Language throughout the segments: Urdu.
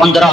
15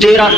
13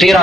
13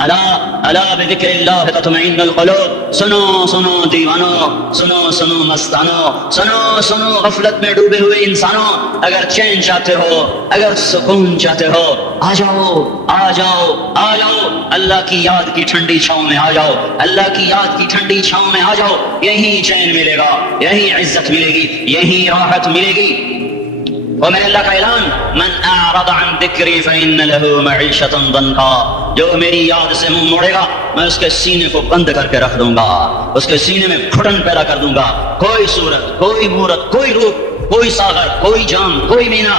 الا الا بذکر اللہ تطمئن القلوب، سنو سنو دیوانو، سنو سنو مستانو، سنو سنو غفلت میں ڈوبے ہوئے انسانوں، اگر چین چاہتے ہو، اگر سکون چاہتے ہو، آ جاؤ آ جاؤ آ جاؤ، اللہ کی یاد کی ٹھنڈی چھاؤں میں آ جاؤ، اللہ کی یاد کی ٹھنڈی چھاؤں میں آ جاؤ، یہی چین ملے گا، یہی عزت ملے گی، یہی راحت ملے گی۔ اور میرے اللہ کا اعلان، من اعرض عن ذکری فإن له معیشۃ ضنکا، جو میری یاد سے منہ موڑے گا میں اس کے سینے کو بند کر کے رکھ دوں گا، اس کے سینے میں گھٹن پیدا کر دوں گا، کوئی صورت، کوئی مورت، کوئی روپ، کوئی ساغر، کوئی جام، کوئی مینا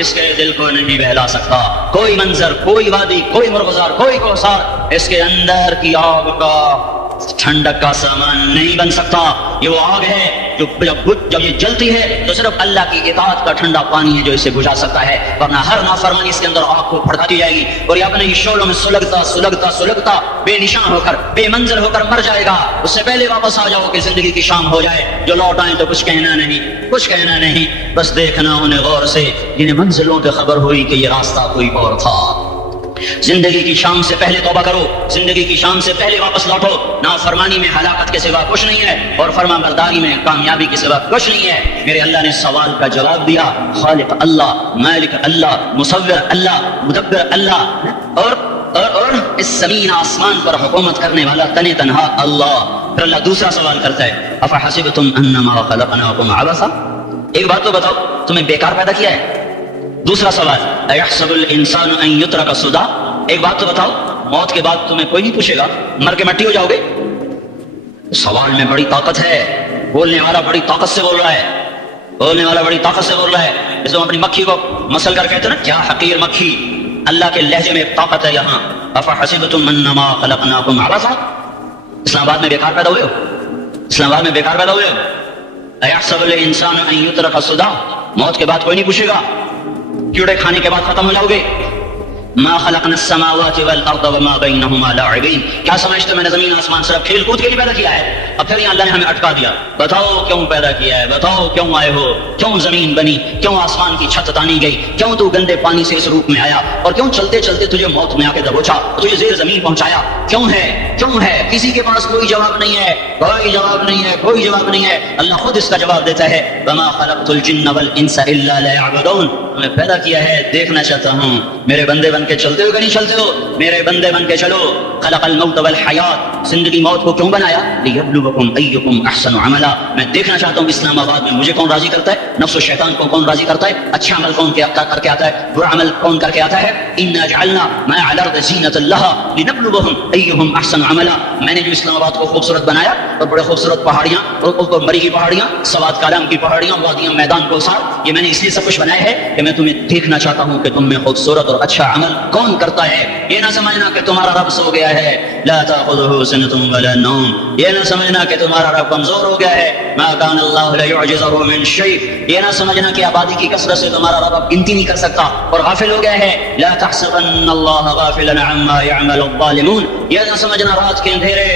اس کے دل کو نہیں بہلا سکتا، کوئی منظر، کوئی وادی، کوئی مرغزار، کوئی کوثر اس کے اندر کی آگ کا ٹھنڈک کا سامان نہیں بن سکتا۔ یہ وہ آگ ہے جو جب یہ جلتی ہے تو صرف اللہ کی اطاعت کا ٹھنڈا پانی ہے جو اسے بجھا سکتا ہے، ورنہ ہر نافرمانی اس کے اندر آگ کو بھڑکاتی جائے گی اور یہ اپنے شعلوں میں سلگتا سلگتا سلگتا بے نشان ہو کر، بے منظر ہو کر مر جائے گا۔ اس سے پہلے واپس آ جاؤ کہ زندگی کی شام ہو جائے، جو لوٹ آئیں تو کچھ کہنا نہیں، کچھ کہنا نہیں، بس دیکھنا انہیں غور سے جنہیں منزلوں کی خبر ہوئی کہ یہ راستہ کوئی اور تھا۔ زندگی کی شام سے پہلے توبہ کرو، زندگی کی شام سے پہلے واپس لوٹو، نافرمانی میں ہلاکت کے سوا کچھ نہیں ہے اور فرما برداری میں کامیابی کے سوا کچھ نہیں ہے۔ میرے اللہ نے سوال کا جواب دیا، خالق اللہ، مالک اللہ، مصور اللہ، مدبر اللہ، اور اس زمین آسمان پر حکومت کرنے والا تن تنہا اللہ۔ پھر اللہ دوسرا سوال کرتا ہے، افحسبتم انما خلقناکم عبثا، ایک بات تو بتاؤ تمہیں بیکار پیدا کیا ہے؟ دوسرا سوال، ایحسب الانسان ان یترک سدی، ایک بات تو بتاؤ موت کے بعد تمہیں کوئی نہیں پوچھے گا، مر کے مٹی ہو جاؤ گے؟ سوال میں بڑی طاقت ہے، بولنے والا بڑی طاقت سے بول رہا ہے، بولنے والا بڑی طاقت سے بول رہا ہے۔ اس کو اپنی مکھی کو مسل کر کہتے ہیں نا، کیا حقیر مکھی، اللہ کے لہجے میں طاقت ہے یہاں۔ افحسبتم انما خلقناکم عبثا، اسلام آباد میں بیکار پیدا ہوئے ہو، اسلام آباد میں بیکار پیدا ہوئے ہو۔ ایحسب الانسان ان یترک سدی، موت کے بعد کوئی نہیں پوچھے گا، کیڑے کھانے کے بعد ختم ہو جاؤ گے۔ ما خلقنا السماوات والارض وما بينهما لاعبين، کیا سمجھتے میں نے زمین آسمان صرف کھیل کود کے لیے پیدا کیا ہے؟ اب پھر یہ اللہ نے ہمیں اٹکا دیا، بتاؤ کیوں پیدا کیا ہے، بتاؤ کیوں آئے ہو، کیوں زمین بنی، کیوں آسمان کی چھت تانی گئی، کیوں تو گندے پانی سے اس روپ میں آیا، اور کیوں چلتے چلتے تجھے موت میں آ کے دبوچا، تجھے زیر زمین پہنچایا، کیوں ہے، کیوں ہے؟ کسی کے پاس کوئی جواب نہیں ہے، کوئی جواب نہیں ہے، کوئی جواب نہیں ہے۔ اللہ خود اس کا جواب دیتا ہے، وما خلقت الجن والانس الا ليعبدون، میں پیدا کیا ہے دیکھنا چاہتا ہوں، میرے بندے بن کے چلتے ہو کہ نہیں چلتے ہو؟ میرے بندے بن کے چلو۔ خلق الموت والحیات، زندگی موت کو کیوں بنایا؟ لیبلوکم ایکم احسن عملا، میں دیکھنا چاہتا ہوں اسلام آباد میں مجھے کون راضی کرتا ہے، نفس و شیطان کو کون راضی کرتا ہے، اچھا عمل کون کر کے آتا ہے، برا عمل کون کر کے آتا ہے۔ انا جعلنا ما علی الارض زینۃ لها لنبلوهم ایہم احسن عملا، میں نے جو اسلام آباد کو خوبصورت بنایا اور بڑے خوبصورت پہاڑیاں اور مری کی پہاڑیاں، سوات کالام کی پہاڑیاں، وادیاں، میدان کوثر، یہ میں نے اس لیے سب کچھ بنایا ہے کہ میں تمہیں دیکھنا چاہتا ہوں کہ تم میں خوبصورت اور اچھا عمل کون کرتا ہے۔ یہ نہ سمجھنا کہ تمہارا رب سو گیا ہے، لا تأخذه سنة ولا نوم، یہ نہ سمجھنا کہ تمہارا رب کمزور ہو گیا ہے، ما كان الله ليعجزه من شيء، یہ نہ سمجھنا کہ آبادی کی کثرت سے تمہارا رب اب گنتی نہیں کر سکتا اور غافل ہو گیا ہے، لا تحسبن الله غافلا عما يعمل الظالمون، یہ نہ سمجھنا رات کے اندھیرے،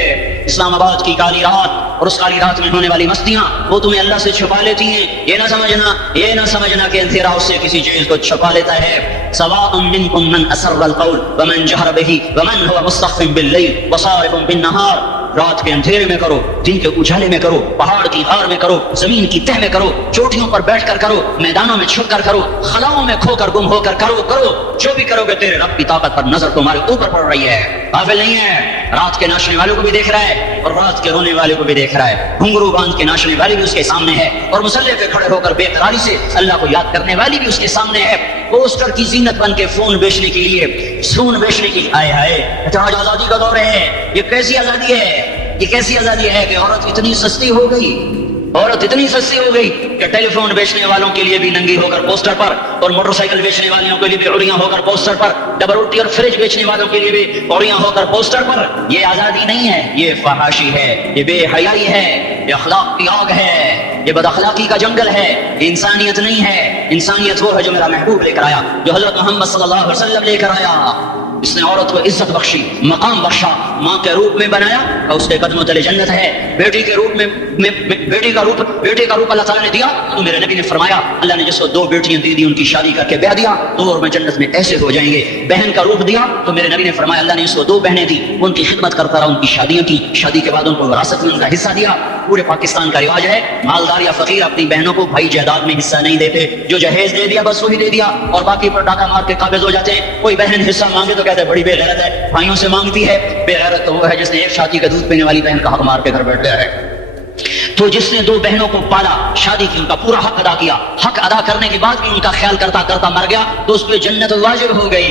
اسلام آباد کی کالی رات اور اس کالی رات میں ہونے والی مستیاں وہ تمہیں اللہ سے چھپا لیتی ہیں، یہ نہ سمجھنا کہ اندھیرا اس سے کسی چیز کو چھپا لیتا ہے۔ سواء منکم من اسر القول ومن جہر به ومن هو مستخف باللیل وصارف بالنہار، رات کے اندھیرے میں کرو، دن کے اجالے میں کرو، پہاڑ کی غار میں کرو، زمین کی تہ میں کرو، چوٹیوں پر بیٹھ کر کرو، میدانوں میں چھپ کر کرو، خلاؤں میں کھو کر گم ہو کر کرو، جو بھی کرو گے تیرے رب کی طاقت پر نظر تمہارے اوپر پڑ رہی ہے، غافل نہیں ہے۔ رات کے ناشنے والوں کو بھی دیکھ رہا ہے اور رات کے رونے والے کو بھی دیکھ رہا ہے، گھنگرو باندھ کے ناشنے والی بھی اس کے سامنے ہے اور مسلح پہ کھڑے ہو کر بے قراری سے اللہ کو یاد کرنے والی بھی اس کے سامنے ہے۔ پوسٹر کی زینت بن کے فون بیچنے کے لیے، فون بیچنے کی، آئے ہائے آج آزادی کا دور ہے، یہ کیسی آزادی ہے، یہ کیسی آزادی ہے کہ عورت اتنی سستی ہو گئی، عورت اتنی سستی ہو گئی کہ ٹیلی فون بیچنے والوں کے لیے بھی ننگی ہو کر پوسٹر پر، اور موٹر سائیکل بیچنے والوں کے لیے بھی عوریاں ہو کر پوسٹر پر، ڈبل روٹی اور فریج بیچنے والوں کے لیے بھی عوریاں ہو کر پوسٹر پر۔ یہ آزادی نہیں ہے، یہ فحاشی ہے، یہ بے حیائی ہے، یہ اخلاق کی آگ ہے، یہ بد اخلاقی کا جنگل ہے، یہ انسانیت نہیں ہے۔ انسانیت وہ ہے جو میرا محبوب لے کر آیا، جو حضرت محمد صلی اللہ علیہ وسلم لے کر آیا، جس نے عورت کو عزت بخشی، مقام بخشا، ماں کے روپ میں بنایا اور اس کے قدموں تلے جنت ہے، بیٹی کے روپ میں بیٹے کا روپ اللہ تعالیٰ نے دیا تو میرے نبی نے فرمایا اللہ نے جس کو 2 بیٹیاں دی ان کی شادی کر کے بیاہ دیا تو اور میں جنت میں ایسے ہو جائیں گے۔ بہن کا روپ دیا تو میرے نبی نے فرمایا اللہ نے اس کو 2 بہنیں دی، ان کی خدمت کرتا رہا، ان کی شادیاں کی، شادی کے بعد ان کو وراثت میں ان کا حصہ دیا۔ پورے پاکستان کا رواج ہے مالدار یا فقیر اپنی بہنوں کو بھائی جائیداد میں حصہ نہیں دیتے، جو جہیز دے دیا بس وہی دے دیا اور باقی پر ڈاکہ مار کے قابض ہو جاتے ہیں۔ کوئی بہن حصہ مانگے تو کہتے ہیں بڑی بے غیرت ہے، بھائیوں سے مانگتی ہے۔ بے غیرت تو وہ ہے جس نے ایک شادی کا دودھ پینے والی بہن کا حق مار کے گھر بیٹھ گیا ہے۔ تو جس نے 2 بہنوں کو پالا، شادی کی، ان کا پورا حق ادا کیا، حق ادا کرنے کے بعد بھی ان کا خیال کرتا کرتا مر گیا تو اس پہ جنت واجب ہو گئی۔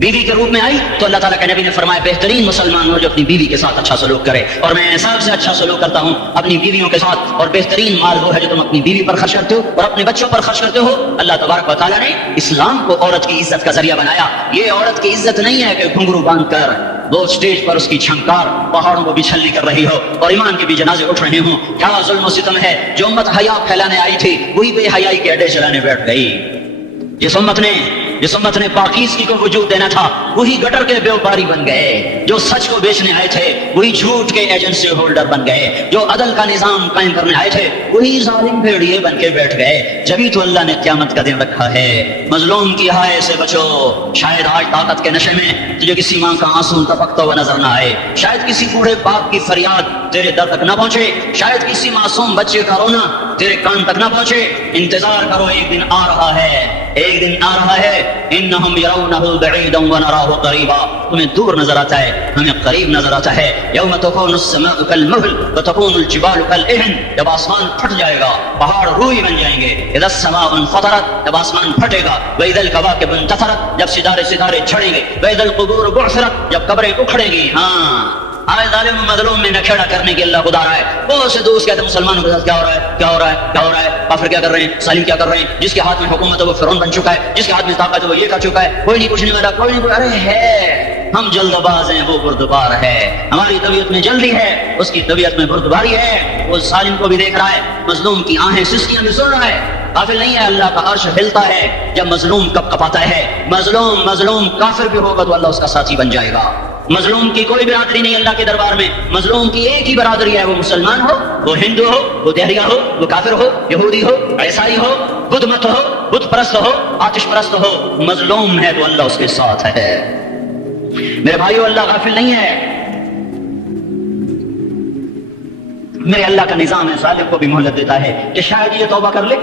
بیوی کے روپ میں آئی تو اللہ تعالیٰ کے نبی نے فرمایا بہترین مسلمان ہو جو اپنی بیوی کے ساتھ اچھا سلوک کرے، اور میں سب سے اچھا سلوک کرتا ہوں اپنی بیویوں کے ساتھ، اور بہترین مال وہ ہے جو تم اپنی بیوی پر خرچ کرتے ہو اور اپنے بچوں پر خرچ کرتے ہو۔ اللہ تبارک و تعالیٰ نے اسلام کو عورت کی عزت کا ذریعہ بنایا۔ یہ عورت کی عزت نہیں ہے کہ گھنگرو باندھ کر وہ اسٹیج پر اس کی چھنکار پہاڑوں کو بچھلی کر رہی ہو اور ایمان کے بھی جنازے اٹھ رہے ہوں۔ کیا ظلم و ستم ہے، جو امت حیا پھیلانے آئی تھی وہی بے حیائی کے اڈے چلانے بیٹھ گئی۔ جس امت نے پاکیزگی کو وجود دینا تھا وہی گٹر کے بیوپاری بن گئے، جو سچ کو بیچنے آئے تھے وہی جھوٹ کے ایجنسی ہولڈر بن گئے، جو عدل کا نظام قائم کرنے آئے تھے وہی ظالم بھیڑیے بن کے بیٹھ گئے۔ جبھی تو اللہ نے قیامت کا دن رکھا ہے۔ مظلوم کی ہائے سے بچو، شاید آج طاقت کے نشے میں تجھے کسی ماں کا آنسو ٹپکتا ہوا نظر نہ آئے، شاید کسی بوڑھے باپ کی فریاد تیرے در تک نہ پہنچے، شاید کسی معصوم بچے کا رونا تیرے کان تک نہ پہنچے۔ انتظار کرو، ایک دن آ رہا ہے، ایک دن آ رہا ہے۔ انہم یرونہ بعیدا ونراہ قریبا، تمہیں دور نظر آتا ہے، ہمیں قریب نظر آتا ہے۔ یوم تکون السماء کالمہل وتکون الجبال کالعہن، جب آسمان پھٹ جائے گا پہاڑ روئی بن جائیں گے۔ اذا السماء انفطرت، جب آسمان پھٹے گا۔ واذا الکواکب انتثرت، جب ستارے چھڑیں گے۔ واذا القبور بعثرت، جب قبریں اکھڑیں گی۔ ہاں آج ظالم مظلوم میں نکھیڑا کرنے کے اللہ خدا رہا ہے۔ بہت سے دوست کہتے ہیں مسلمانوں کے ساتھ کیا ہو رہا ہے، کیا ہو رہا ہے، کیا ہو رہا ہے، کافر کیا کر رہے ہیں، ظالم کیا کر رہے ہیں، جس کے ہاتھ میں حکومت ہے وہ فرعون بن چکا ہے، جس کے ہاتھ میں طاقت ہے وہ یہ کر چکا ہے، کوئی نہیں پوچھنے والا، کوئی نہیں۔ ارے ہے، ہم جلد باز ہیں، وہ بردبار ہے۔ ہماری طبیعت میں جلدی ہے، اس کی طبیعت میں بردباری ہے۔ وہ ظالم کو بھی دیکھ رہا ہے، مظلوم کی آہیں سسکیاں بھی سن رہا ہے۔ غافل نہیں ہے، اللہ کا عرش ہلتا ہے جب مظلوم کپ کپاتا ہے۔ مظلوم کافر بھی ہوگا تو اللہ اس کا ساتھی بن جائے گا۔ مظلوم کی کوئی برادری نہیں اللہ کے دربار میں، مظلوم کی ایک ہی برادری ہے، وہ مسلمان ہو، وہ ہندو ہو، وہ دہریہ ہو، وہ کافر ہو، یہودی ہو، عیسائی ہو، بدھ مت ہو، بت پرست ہو، آتش پرست ہو، مظلوم ہے تو اللہ اس کے ساتھ ہے۔ میرے بھائیو، اللہ غافل نہیں ہے۔ میرے اللہ کا نظام ہے، ظالم کو بھی مہلت دیتا ہے کہ شاید یہ توبہ کر لے۔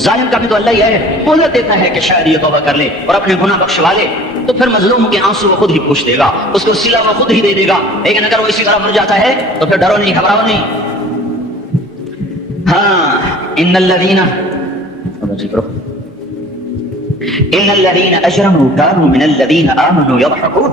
ظالم کا بھی تو اللہ ہی ہے، مہلت دیتا ہے کہ شاید یہ توبہ کر لے اور اپنے گناہ بخشوا لے، تو پھر مظلوم کے آنسو وہ خود ہی پوچھ دے گا، اس کو صلہ وہ خود ہی دے دے گا۔ لیکن اگر وہ اسی طرح مر جاتا ہے تو پھر ڈرو نہیں، گھبراؤ نہیں۔ ہاں ان الذین اجرموا کانوا من الذین آمنوا یضحکون،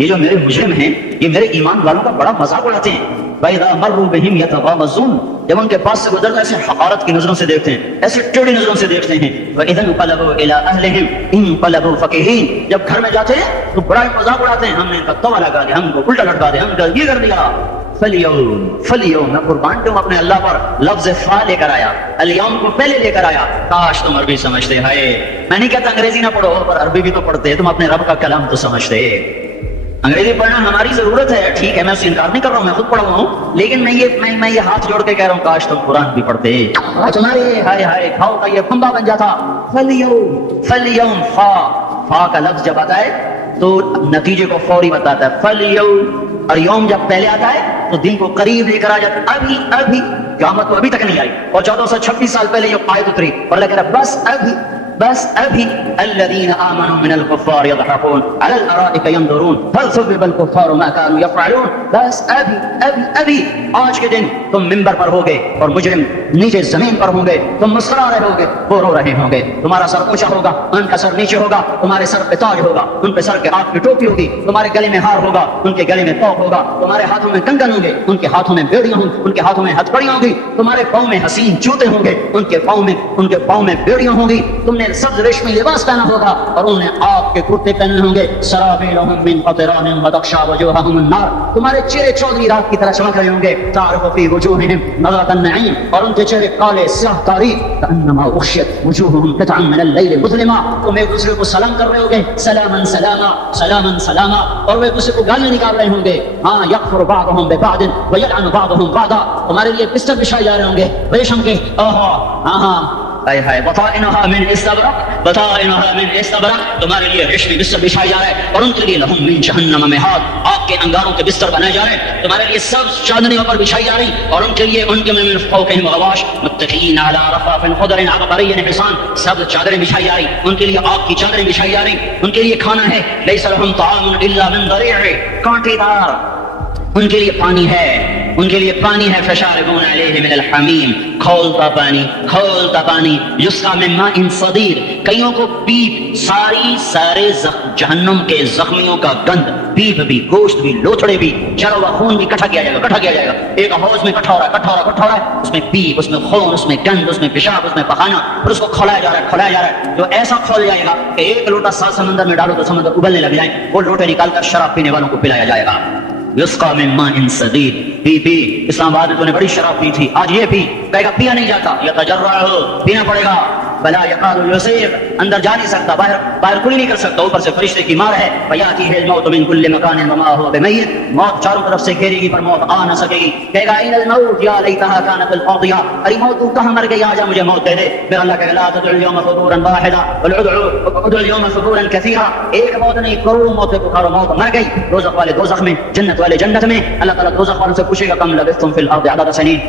یہ جو میرے مجرم ہیں یہ میرے ایمان والوں کا بڑا مذاق اڑاتے ہیں۔ وَإِذَا مَرُّوا بِهِمْ يَتَغَامَزُونَ، جب ان کے پاس سے گزرتے ایسے حقارت کی نظروں سے دیکھتے ہیں، ایسے ٹیڑھی نظروں سے دیکھتے ہیں۔ وَإِذَا انقلبوا إِلَىٰ أَهْلِهِمْ انقلبوا فَكِهِينَ، جب گھر میں جاتے ہیں تو بڑا مذاق اڑاتے ہیں، ہم نے ان کا توا لگا دیا، ہم کو الٹا لٹکا دیا، ہم کا یہ کر دیا۔ فَالْيَوْمَ میں قربان تم اپنے اللہ پر لفظ فا لے کر آیا، الیوم کو پہلے لے کر آیا۔ کاش تم عربی سمجھتے۔ ہے میں نہیں کہتا انگریزی نہ پڑھو، پر عربی بھی تو پڑھتے، تم اپنے رب کا کلام تو سمجھتے۔ انگریزی پڑھنا ہماری ضرورت ہے، ٹھیک ہے، میں اسے انکار نہیں کر رہا ہوں، میں خود پڑھا ہوا ہوں، لیکن میں یہ ہاتھ جوڑ کے کہہ رہا ہوں کاش تم قرآن بھی پڑھتے۔ تمہارے ہائے ہائے کھاؤ کا یہ پھمبا بن جاتا۔ فلیوم فا کا لفظ جب آتا ہے تو نتیجے کو فوری بتاتا ہے۔ فلیوم، اور یوم جب پہلے آتا ہے تو دن کو قریب لے کر آ جاتا۔ ابھی قیامت تو ابھی تک نہیں آئی، اور 1426 سال پہلے یہ آیت اتری، اور لگا بس ابھی الذین آمنوا من الکفار یضحکون علی الارائک ینظرون هل ثوب الکفار ما كانوا يفعلون۔ بس ابھی آج کے دن تم منبر پر ہوگے اور مجرم نیچے زمین پر ہوں گے، تم مسکرا رہے ہوگے، وہ رو رہے ہوں گے، تمہارا سر اونچا ہوگا، ان کا سر نیچے ہوگا، تمہارے سر پہ تاج ہوگا، ان پہ سر کے آگ کی ٹوپی ہوگی، تمہارے گلے میں ہار ہوگا، ان کے گلے میں توق ہوگا، تمہارے ہاتھوں میں کنگن ہوں گے، ان کے ہاتھوں میں بیڑیاں ہوں، ان کے ہاتھوں میں ہتھکڑیاں ہوں گی، تمہارے پاؤں میں حسین جوتے ہوں گے، ان کے پاؤں میں بیڑیاں ہوں گی، تم نے سبز ریشمی لباس پہنا ہوگا اور انہوں نے آگ کے کرتے پہنے ہوں گے۔ سرابیلہم من قطران وتغشی وجوہہم النار، تمہارے چہرے چودھری رات کی طرح چمک رہے ہوں گے۔ تعرف فی وجوہہم نظرۃ النعیم، اور ان کے کے چہرے کالے سیاہ تاریک کانما اغشیت وجوہہم قطعا من اللیل مظلما. تم ایک دوسرے کو سلام کر رہے ہوگے سلاما سلاما سلاما سلاما, اور وہ ایک دوسرے کو گالیاں نکال رہے ہوں گے. ہاں یکفر بعضهم ببعض ویلعن بعضهم بعضا, تمہارے لیے بستر بچھائے جا رہے ہوں گے ریشم کے. ہاں ہاں اے ہائے بطائنها من استبرق بطائنها من استبرق, تمہارے لیے ریشمی بستر بچھائے جا رہے ہیں, اور ان کے لیے لہم من جہنم مہاد, آگ کے انگاروں کے بستر بنائے جا رہے ہیں. تمہارے لیے سبز چادریں پر بچھائی جا رہی, اور ان کے لیے ان کے من فوقہم غواش متکئین علی رفرف خضر عبقری حصان, سبز چادریں بچھائی جا رہی, ان کے لیے آگ کی چادریں بچھائی جا رہی. ان کے لیے کھانا ہے لیس لہم طعام الا من ضریع, کانٹے دار. ان کے لیے پانی ہے, ان کے لیے پانی ہے. فشاربون علیہ من الحمیم, کھولتا پانی. یسقا من ماء صدیر, کئیوں کو پیپ سارے جہنم کے زخمیوں کا گند, پیپ بھی, گوشت بھی, لوتھڑے بھی, چرا ہوا خون بھی اکٹھا کیا جائے گا. ایک حوض میں اکٹھا ہو رہا ہے, اس میں پیپ, اس میں خون, اس میں گند, اس میں پیشاب, اس میں پخانہ, اور اس کو کھولایا جا رہا ہے. جو ایسا کھول جائے گا کہ ایک لوٹا ساتھ سمندر میں ڈالو تو سمندر ابلنے لگ جائے, وہ لوٹے نکال کر شراب پینے والوں کو پلایا جائے گا. یسقا من ماء صدید, پی اسلام آباد میں تو نے بڑی شراب پی تھی, آج یہ پی, کہے گا پیا نہیں جاتا, یتجرعہ, پینا پڑے گا. بلا یقاد یسیغ, اندر جا نہیں سکتا, باہر کلی نہیں کر سکتا, اوپر سے فرشتے کی مار ہے. فیاتیہ الموت من کل مکان وما هو بمیت, موت چاروں طرف سے گھیرے گی پر موت آ نہ سکے گی. کہے گا این الموت یا لیتہا کانت القاضیہ, ارے موت تو کہاں مر گئی, آجا مجھے موت دے دے. پھر اللہ کہے گا لا تدعوا اليوم ثبورا واحدا بل ادعوا اليوم ثبورا كثيرا, ایک موت نہیں کروڑوں موتیں پکارو, موت مر گئی. دوزخ والے دوزخ میں, جنت والے جنت میں. اللہ تعالیٰ دوزخ والوں سے پوچھے گا کم لبثتم فی الارض عدد سنین,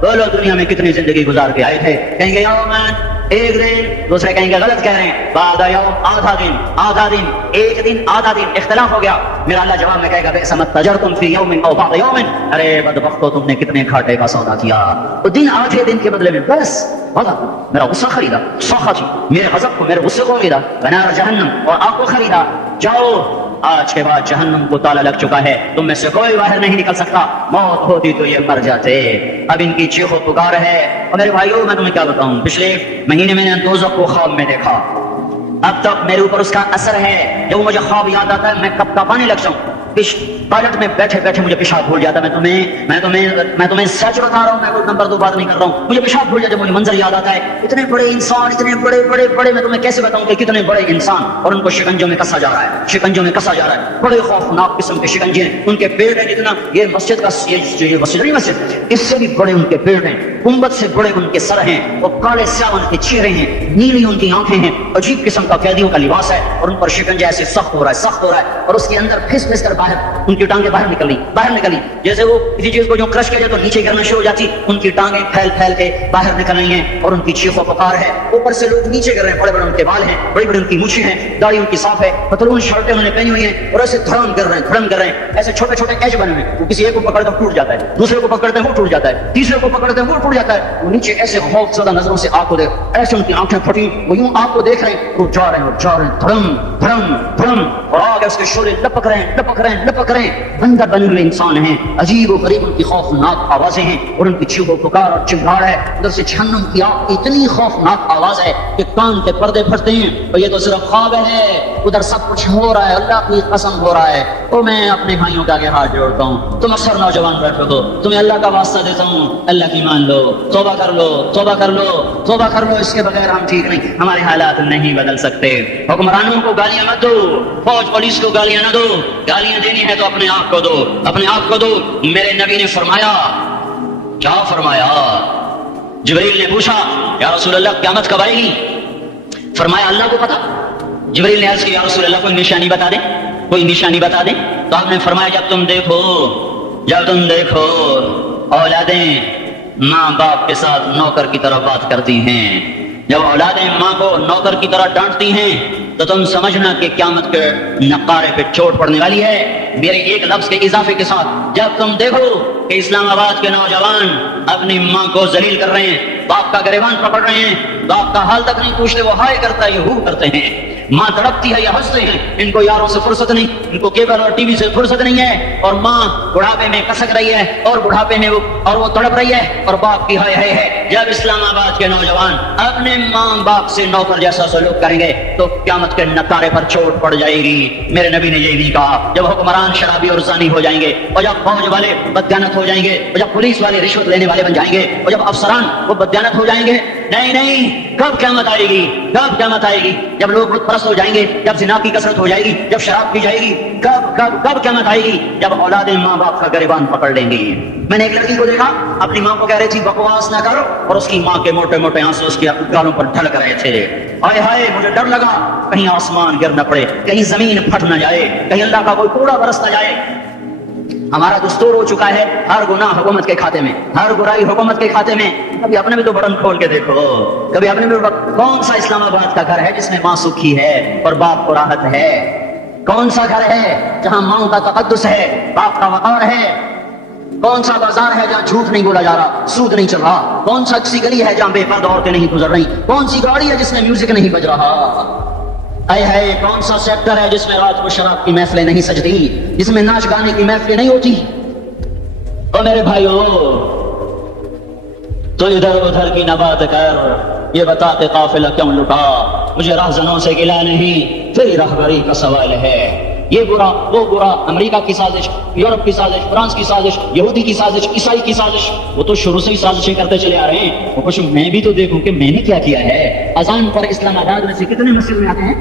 بولو دنیا میں کتنی زندگی گزار کے آئے تھے. کہیں گے یومن, ایک دن. دوسرے کہیں گے غلط کہہ رہے ہیں, بعد یوم, آدھا دن, ایک دن آدھا دن, اختلاف ہو گیا. میرا اللہ جواب میں کہے گا بئس ما اتجرتم فی یوم او بعض یوم, ارے بدبختو تم نے کتنے گھاٹے کا سودا کیا. تو دن آدھے دن کے بدلے میں بس میرا غصہ خریدا, سخط میرے غضب کو, میرے غصے کو خریدا. بنار جہنم, اور آگ کو خریدا. جاؤ, آج کے بعد جہنم کو تالا لگ چکا ہے, تم میں سے کوئی باہر نہیں نکل سکتا. موت ہوتی تو یہ مر جاتے. اب ان کی چیخ و پکار ہے. اور میرے بھائیوں, میں تمہیں کیا بتاؤں, پچھلے مہینے میں نے دوزخ کو خواب میں دیکھا. اب تک میرے اوپر اس کا اثر ہے. جب مجھے خواب یاد آتا ہے میں کب کا پانے لگ جاؤں. ٹوائلٹ میں بیٹھے بیٹھے مجھے پیشاب بھول جاتا ہے. میں تمہیں سچ بتا رہا ہوں, میں کوئی نمبر 2 بات نہیں کر رہا ہوں. مجھے پیشاب بھول جاتا ہے, مجھے منظر یاد آتا ہے. اتنے بڑے انسان, اتنے بڑے, میں تمہیں کیسے بتاؤں کہ کتنے بڑے انسان, اور ان کو شکنجوں میں کسا جا رہا ہے. بڑے خوفناک قسم کے شکنجے ہیں. ان کے پیڑ ہیں جتنا یہ مسجد کا, یہ مسجد, اس سے بھی بڑے ان کے پیڑ ہیں. گنبد سے بڑے ان کے سر ہیں. وہ کالے سیاہ ان کے چہرے ہیں, نیلی ان کی آنکھیں ہیں. عجیب قسم کا قیدیوں کا لباس ہے, اور ان پر شکنجہ ایسے سخت ہو رہا ہے. اور اس کے اندر پھس کر ان کی ٹانگیں باہر نکلی. جیسے وہ کسی چیز کو جو کرش کیا جائے تو نیچے گرنا شروع ہو جاتی, ان کی ٹانگیں پھیل کے باہر نکل رہی ہیں. اور ان کی چیخ و پکار ہے. اوپر سے لوگ نیچے گر رہے ہیں, بڑے ان کے بال ہیں, بڑی ان کی مونچھیں ہیں, داڑھی ان کی صاف ہے, پتلون شرٹیں انہوں نے پہنی ہوئی ہیں, اور ایسے دھڑم کر رہے ہیں. ایسے چھوٹے ایج بنے ہوئے ہیں. وہ کسی ایک کو پکڑتے ہیں ٹوٹ جاتا ہے, دوسرے کو پکڑتے ہیں وہ ٹوٹ جاتا ہے, تیسرے کو پکڑتے ہیں وہ ٹوٹ جاتا ہے. وہ نیچے ایسے خوف زدہ نظروں سے آگ کو دیکھ, ایسے ان کی آنکھیں پھٹی, وہ یوں آگ کو دیکھ رہے ہیں. وہ جا رہے ہیں, اور آگے اس کے شعلے لپک رہے ہیں. اندر بنے ہوئے انسان ہیں, عجیب و غریب ان کی خوفناک آوازیں ہیں, اور ان کی چیخ و پکار اور چنگھاڑ ہے. ادھر سے جہنم کی آگ کی اتنی خوفناک آواز ہے کہ کان کے پردے پھٹتے ہیں. اور یہ تو صرف خواب ہے, ادھر سب کچھ ہو رہا ہے, اللہ کی قسم ہو رہا ہے. تو میں اپنے بھائیوں کے آگے ہاتھ جوڑتا ہوں, تم اکثر نوجوان بیٹھے ہو, تمہیں اللہ کا واسطہ دیتا ہوں, اللہ کی مان لو, توبہ کر لو. اس کے بغیر ہم ٹھیک نہیں, ہمارے حالات نہیں بدل سکتے. حکمرانوں کو گالیاں مت دو, فوج پولیس کو گالیاں نہ دو. گالیاں دینی ہے تو اپنے آپ کو دو. میرے نبی نے فرمایا, کیا فرمایا؟ جبریل نے پوچھا یا رسول اللہ قیامت کب آئے گی؟ فرمایا اللہ کو پتا. جبریل نے عرض کیا یا رسول اللہ کوئی نشانی بتا دیں. تو آپ نے فرمایا جب تم دیکھو اولادیں ماں باپ کے ساتھ نوکر کی طرح بات کرتی ہیں, جب اولادیں ماں کو نوکر کی طرح ڈانٹتی ہیں, تو تم سمجھنا کہ قیامت کے نقارے پہ چوٹ پڑنے والی ہے. میرے ایک لفظ کے اضافے کے ساتھ, جب تم دیکھو کہ اسلام آباد کے نوجوان اپنی ماں کو ذلیل کر رہے ہیں, باپ کا گریبان پکڑ رہے ہیں, باپ کا حال تک نہیں پوچھتے, وہ ہائے کرتا ہے, یہ ہو کرتے ہیں. ماں تڑپتی ہے یا ہنستے ہیں، ان کو یاروں سے فرصت نہیں، ان کو کیبل اور ٹی وی سے فرصت نہیں ہے، اور ماں بڑھاپے میں کسک رہی ہے اور بڑھاپے میں وہ تڑپ رہی ہے، اور باپ کی ہائے ہائے ہے۔ جب اسلام آباد کے نوجوان اپنے ماں باپ سے نوکر جیسا سلوک کریں گے تو قیامت کے نکارے پر چوٹ پڑ جائے گی۔ میرے نبی نے یہ بھی کہا، جب حکمران شرابی اور زانی ہو جائیں گے، اور جب فوج والے بددیانت ہو جائیں گے، اور جب پولیس والے رشوت لینے والے بن جائیں گے، اور جب افسران وہ بددیانت ہو جائیں گے، نہیں، کب قیامت آئے گی؟ کب قیامت آئے گی؟ جب لوگ بت پرست ہو جائیں گے، جب زنا کی کثرت ہو جائے گی، جب شراب پی جائے گی، کب قیامت آئے گی؟ جب اولادیں ماں باپ کا گریبان پکڑ لیں گی۔ میں نے ایک لڑکی کو دیکھا، اپنی ماں کو کہہ رہی تھی بکواس نہ کرو، اور اس کی ماں کے موٹے موٹے آنسو اس کے گالوں پر ڈھلک رہے تھے۔ ہائے ہائے، مجھے ڈر لگا کہیں آسمان گر نہ پڑے، کہیں زمین پھٹ نہ جائے، کہیں اللہ کا کوئی کوڑا برس نہ جائے۔ ہمارا دستور ہو چکا ہے ہر گناہ حکومت کے کھاتے میں، ہر برائی حکومت کے کھاتے میں۔ کبھی اپنے بھی تو بٹن کھول کے دیکھو، کبھی اپنے بھی کون سا اسلام آباد کا گھر ہے جس میں ماں سکھی ہے اور باپ کو راحت ہے؟ کون سا گھر ہے جہاں ماں کا تقدس ہے، باپ کا وقار ہے؟ کون سا بازار ہے جہاں جھوٹ نہیں بولا جا رہا، سود نہیں چل رہا؟ کون سا سی گلی ہے جہاں بے پردہ عورتیں نہیں گزر رہی؟ کون سی گاڑی ہے جس میں میوزک نہیں بج رہا؟ اے ہے کون سا سیکٹر ہے جس میں رات کو شراب کی محفلیں نہیں سجتی، جس میں ناچ گانے کی محفلیں نہیں ہوتی؟ اور میرے بھائیو، تو ادھر ادھر کی نہ بات کر، یہ بتا کہ قافلہ کیوں لٹا؟ مجھے راہزنوں سے گلا نہیں، تیری راہبری کا سوال ہے۔ یہ برا وہ برا، امریکہ کی سازش، یورپ کی سازش، فرانس کی سازش، یہودی کی سازش، عیسائی کی سازش، وہ تو شروع سے ہی سازشیں کرتے چلے آ رہے ہیں۔ وہ کچھ میں بھی تو دیکھوں کہ میں نے کیا کیا ہے۔ اذان پر اسلام آباد میں سے کتنے مسجد میں آتے ہیں؟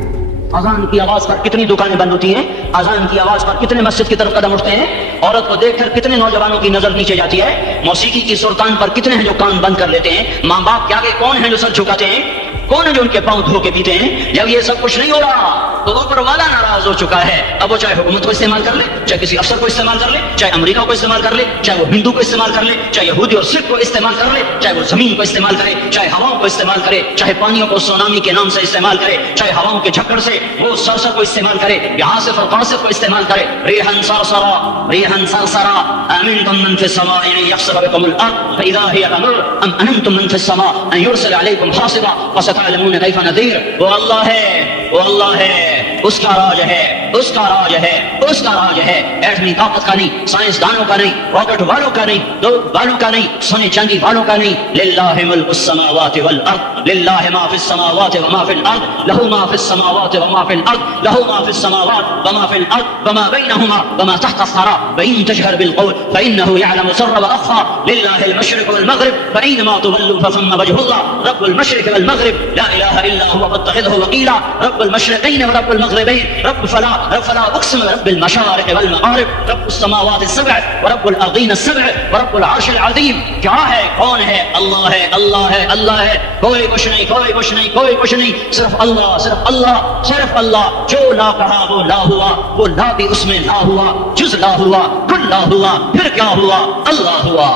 اذان کی آواز پر کتنی دکانیں بند ہوتی ہیں؟ اذان کی آواز پر کتنے مسجد کی طرف قدم اٹھتے ہیں؟ عورت کو دیکھ کر کتنے نوجوانوں کی نظر نیچے جاتی ہے؟ موسیقی کی سرتان پر کتنے ہیں جو کان بند کر لیتے ہیں؟ ماں باپ کے آگے کون ہیں جو سر جھکاتے ہیں؟ کون ہے جو ان کے پاؤں دھو کے پیتے ہیں؟ جب یہ سب کچھ نہیں ہو رہا تو اوپر والا ناراض ہو چکا ہے۔ اب وہ چاہے حکومت کو استعمال کر لے، چاہے کسی افسر کو استعمال کر لے، چاہے امریکہ کو استعمال کر لے، چاہے وہ ہندو کو استعمال کر لے، چاہے یہودی اور سکھ کو استعمال کر لے، چاہے وہ زمین کو استعمال کرے، چاہے ہواؤں کو استعمال کرے، چاہے پانیوں کو سونامی کے نام سے استعمال کرے، چاہے ہواؤں کے جھکڑ سے وہ سرسر کو استعمال کرے، یہاں سے فرقاصف کو استعمال کرے، ریحن سرسرا ریحن سرسرا امنتم من في السماء ان يخسف بكم الارض فاذا هي تمر ام امنتم من في السماء ان يرسل عليكم حاصبا فستعلمون كيف نذير۔ وہ اللہ ہے، وہ اللہ ہے، اس کا راج ہے، اس کا راج ہے، اس کا راج ہے۔ ایٹمی طاقت کا نہیں، سائنسدانوں کا نہیں، راکٹ والوں کا نہیں، دودھ والوں کا نہیں، سونے چاندی والوں کا نہیں۔ للہ ملک السماوات والارض، للہ ما فی السماوات وما فی الارض، لہ ما فی السماوات وما فی الارض، لہ ما فی السماوات وما فی الارض وما بینہما وما تحت الثرى وان تجهر بالقول فانه يعلم السر واخفى للہ المشرق والمغرب فاینما تولوا فثم وجه الله رب المشرق والمغرب لا اله الا هو فاتخذه وكيلا رب المشرقين ورب المغربين رب فلا اقسم برب المشارق والمغارب رب السماوات السبع ورب الارضين السبع ورب العرش العظيم۔ کیا ہے؟ کون ہے؟ اللہ ہے، اللہ ہے، اللہ ہے، کوئی کچھ نہیں، کوئی کچھ نہیں، کوئی کچھ نہیں، صرف اللہ، صرف اللہ، صرف اللہ۔ جو لا کہا وہ لا ہوا، وہ لا بھی اس میں لا ہوا، جز لا ہوا، کل لا ہوا، پھر کیا ہوا؟ اللہ ہوا۔